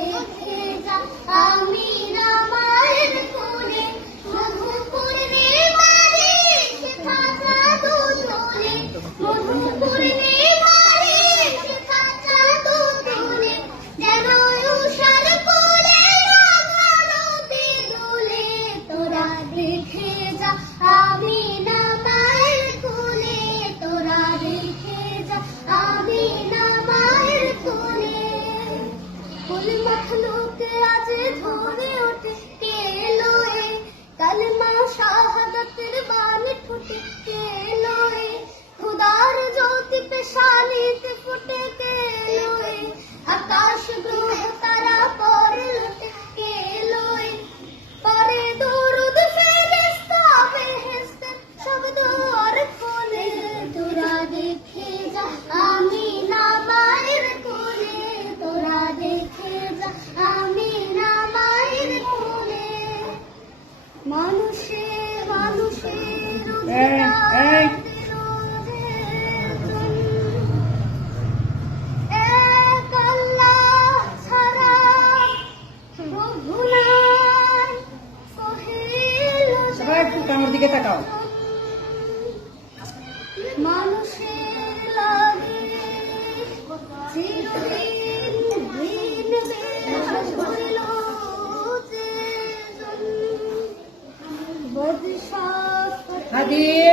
রেখে যা আমি না মায়ের কোলে মধুপূর্ণিমারে শেখা জাদু তোলে মধুপূর্ণিমারে শেখা জাদু তোলে যেন উষার কোলে রাঙানোতে দোলে তোরা রেখে যা আমি না মায়ের কোলে তোরা রেখে যা আমি না মায়ের কোলে ফুল মখলুক আজ ধরে ওঠে কে এলো এ কালেমা শাহাদাতের বান ঠোঁটে কে এলো এ খুদার জ্যোতি পেশানিতে ফুটে কে এলো এ আকাশ গ্রহ তারা পরে লুটে কে এলো এ পরে দরুদ ফেরেশতা বেহেশতে সব দুয়ার খোলে তোরা দেখে যা আমি না মায়ের কোলে তোরা দেখে যা আমি না মায়ের কোলে মানুষে মানুষের এক আল্লাহ ছাড়া প্রভু নাই সহেল সবাই একটু কামড় দিকে তাকাও। মানুষের লাগে চিরদিন দিন বেশ হইল যে বদিশা হাদিয়া